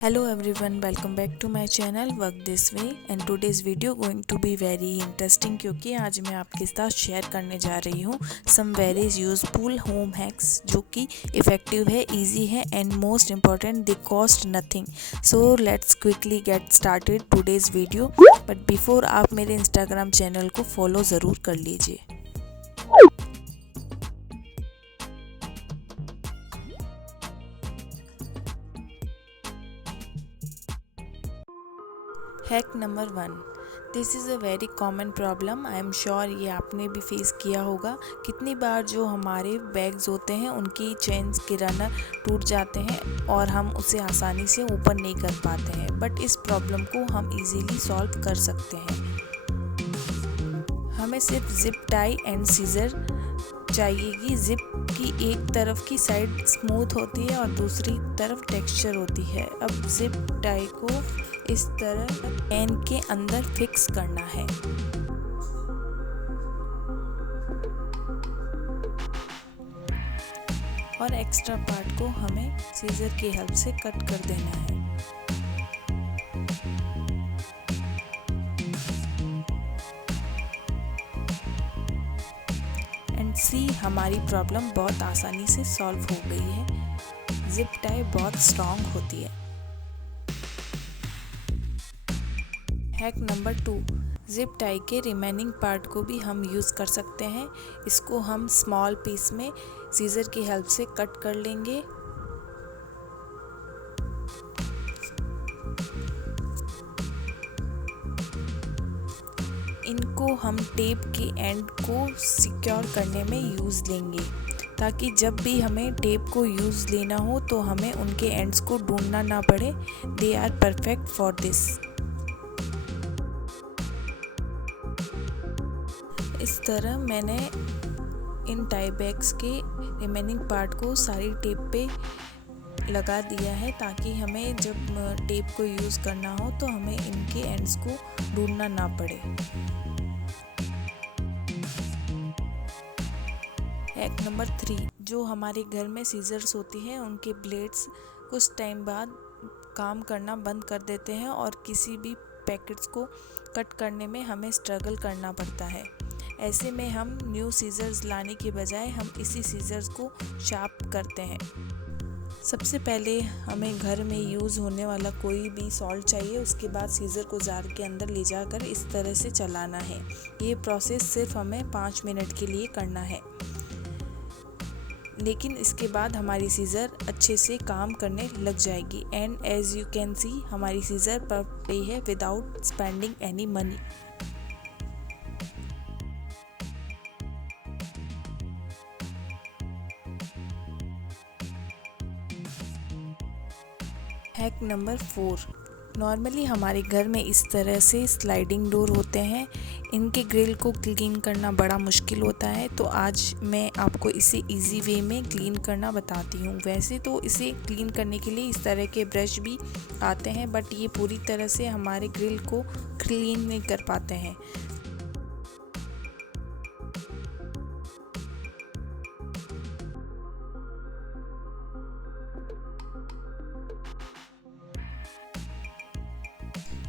Hello everyone, welcome back to my channel Work This Way and today's video going to be very interesting क्योंकि आज मैं आपके साथ share करने जा रही हूँ some very useful home hacks जो कि इफ़ेक्टिव है, इजी है and most important they cost nothing. So let's quickly get started today's video. But before आप मेरे इंस्टाग्राम चैनल को फॉलो ज़रूर कर लीजिए. Hack number 1. This is a very common problem. I am sure ये आपने भी फेस किया होगा. कितनी बार जो हमारे बैग्स होते हैं उनकी चेन्स के रनर टूट जाते हैं और हम उसे आसानी से ओपन नहीं कर पाते हैं. बट इस प्रॉब्लम को हम इजीली सॉल्व कर सकते हैं. हमें सिर्फ जिप टाई एंड सीजर चाहिएगी. जिप की एक तरफ की साइड स्मूथ होती है और दूसरी तरफ टेक्सचर होती है. अब जिप टाई को इस तरह पेन के अंदर फिक्स करना है. और एक्स्ट्रा पार्ट को हमें सीजर की हेल्प से कट कर देना है. एंड सी, हमारी प्रॉब्लम बहुत आसानी से सॉल्व हो गई है. जिप टाई बहुत स्ट्रॉन्ग होती है. Hack number 2. जिप टाई के रिमेनिंग पार्ट को भी हम यूज़ कर सकते हैं. इसको हम स्मॉल पीस में सीजर की हेल्प से कट कर लेंगे. इनको हम टेप के एंड को सिक्योर करने में यूज़ लेंगे ताकि जब भी हमें टेप को यूज़ लेना हो तो हमें उनके एंड्स को ढूंढना ना पड़े. They are perfect for this. इस तरह मैंने इन टाई बैग्स के रिमेनिंग पार्ट को सारी टेप पे लगा दिया है ताकि हमें जब टेप को यूज़ करना हो तो हमें इनके एंड्स को ढूंढना ना पड़े. Hack number 3. जो हमारे घर में सीजर्स होती हैं उनके ब्लेड्स कुछ टाइम बाद काम करना बंद कर देते हैं और किसी भी पैकेट्स को कट करने में हमें स्ट्रगल करना पड़ता है. ऐसे में हम न्यू सीजर्स लाने के बजाय हम इसी सीजर्स को शार्प करते हैं. सबसे पहले हमें घर में यूज़ होने वाला कोई भी सॉल्ट चाहिए. उसके बाद सीज़र को जार के अंदर ले जाकर इस तरह से चलाना है. ये प्रोसेस सिर्फ हमें 5 मिनट के लिए करना है. लेकिन इसके बाद हमारी सीज़र अच्छे से काम करने लग जाएगी. And as you can see, हमारी सीज़र पर गई है without spending any money. Hack number 4. Normally हमारे घर में इस तरह से स्लाइडिंग डोर होते हैं. इनके ग्रिल को क्लीन करना बड़ा मुश्किल होता है, तो आज मैं आपको इसे इजी वे में क्लीन करना बताती हूँ. वैसे तो इसे क्लीन करने के लिए इस तरह के ब्रश भी आते हैं, बट ये पूरी तरह से हमारे ग्रिल को क्लीन नहीं कर पाते हैं.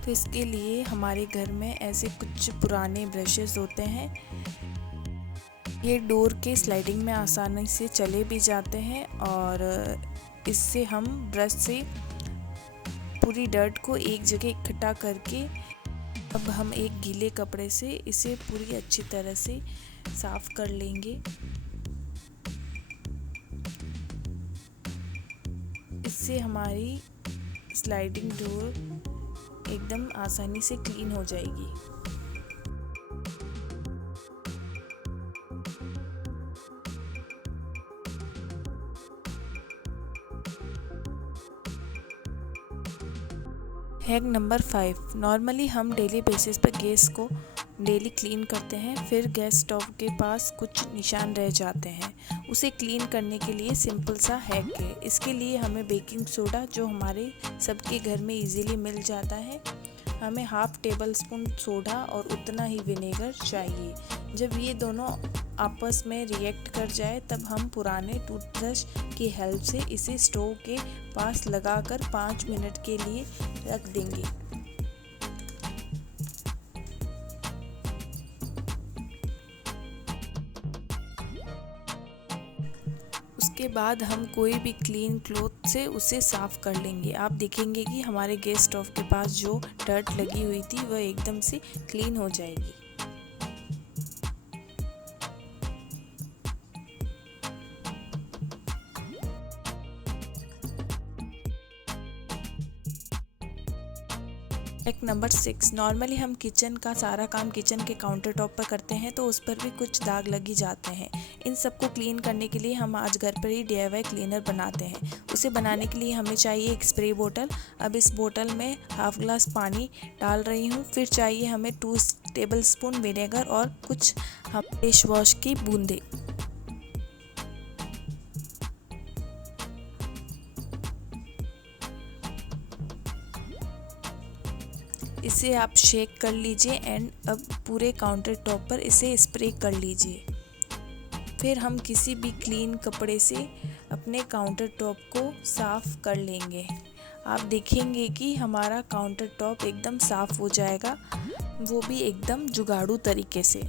तो इसके लिए हमारे घर में ऐसे कुछ पुराने ब्रशेस होते हैं. ये डोर के स्लाइडिंग में आसानी से चले भी जाते हैं और इससे हम ब्रश से पूरी डर्ट को एक जगह इकट्ठा करके अब हम एक गीले कपड़े से इसे पूरी अच्छी तरह से साफ़ कर लेंगे. इससे हमारी स्लाइडिंग डोर एकदम आसानी से क्लीन हो जाएगी. Hack number 5. नॉर्मली हम डेली बेसिस पर गैस को डेली क्लीन करते हैं. फिर गैस स्टोव के पास कुछ निशान रह जाते हैं. उसे क्लीन करने के लिए सिंपल सा हैक है. इसके लिए हमें बेकिंग सोडा, जो हमारे सबके घर में इजीली मिल जाता है, हमें हाफ टेबल स्पून सोडा और उतना ही विनेगर चाहिए. जब ये दोनों आपस में रिएक्ट कर जाए तब हम पुराने टूथब्रश की हेल्प से इसे स्टोव के पास लगाकर 5 मिनट के लिए रख देंगे। उसके बाद हम कोई भी क्लीन क्लॉथ से उसे साफ़ कर लेंगे। आप देखेंगे कि हमारे गैस स्टोव के पास जो डर्ट लगी हुई थी वह एकदम से क्लीन हो जाएगी। हैक नंबर 6, नॉर्मली हम किचन का सारा काम किचन के काउंटर टॉप पर करते हैं तो उस पर भी कुछ दाग लगी जाते हैं। इन सबको क्लीन करने के लिए हम आज घर पर ही DIY क्लीनर बनाते हैं। उसे बनाने के लिए हमें चाहिए एक स्प्रे बोतल। अब इस बोतल में हाफ ग्लास पानी डाल रही हूँ। फिर चाहिए हमें 2 टेबलस्पून विनेगर और कुछ फेस वॉश की बूंदें। इसे आप शेक कर लीजिए एंड अब पूरे काउंटर टॉप पर इसे स्प्रे कर लीजिए। फिर हम किसी भी क्लीन कपड़े से अपने काउंटर टॉप को साफ़ कर लेंगे। आप देखेंगे कि हमारा काउंटर टॉप एकदम साफ़ हो जाएगा, वो भी एकदम जुगाड़ू तरीके से।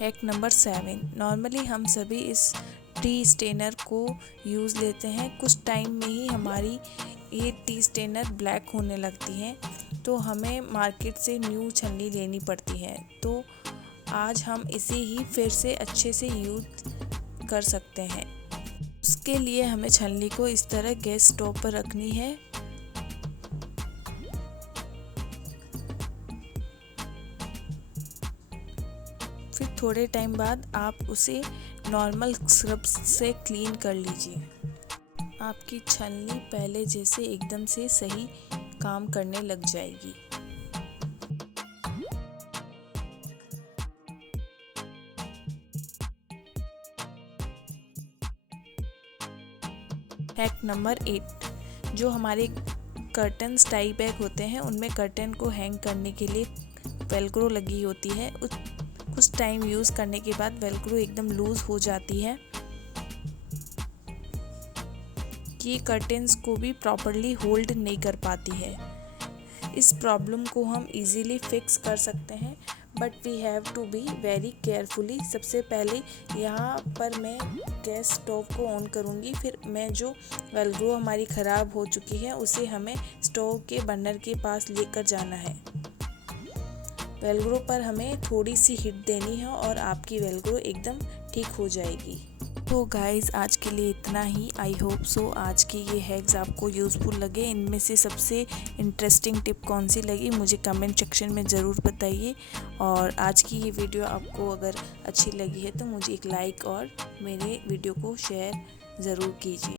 हैक नंबर 7, नॉर्मली हम सभी इस टी स्टेनर को यूज़ लेते हैं। कुछ टाइम में ही हमारी ये टी स्टेनर ब्लैक होने लगती हैं तो हमें मार्केट से न्यू छन्नी लेनी पड़ती है। तो आज हम इसे ही फिर से अच्छे से यूज़ कर सकते हैं। उसके लिए हमें छन्नी को इस तरह गैस स्टोव पर रखनी है। फिर थोड़े टाइम बाद आप उसे नॉर्मल स्क्रब से क्लीन कर लीजिए। आपकी छलनी पहले जैसे एकदम से सही काम करने लग जाएगी। हैक नंबर 8, जो हमारे कर्टन्स टाई बैग होते हैं उनमें कर्टन को हैंग करने के लिए वेलक्रो लगी होती है। कुछ टाइम यूज़ करने के बाद वेलक्रो एकदम लूज़ हो जाती है। ये कर्टेंस को भी प्रॉपरली होल्ड नहीं कर पाती है। इस प्रॉब्लम को हम इजीली फिक्स कर सकते हैं, but we have to be very carefully. सबसे पहले यहाँ पर मैं गैस स्टोव को ऑन करूँगी। फिर मैं जो वेलक्रो हमारी ख़राब हो चुकी है उसे हमें स्टोव के बर्नर के पास लेकर जाना है। वेलक्रो पर हमें थोड़ी सी हिट देनी है और आपकी वेलक्रो एकदम ठीक हो जाएगी। तो गाइज़ आज के लिए इतना ही। आई होप सो आज की ये हैक्स आपको यूज़फुल लगे। इनमें से सबसे इंटरेस्टिंग टिप कौन सी लगी मुझे कमेंट सेक्शन में ज़रूर बताइए। और आज की ये वीडियो आपको अगर अच्छी लगी है तो मुझे एक लाइक और मेरे वीडियो को शेयर ज़रूर कीजिए।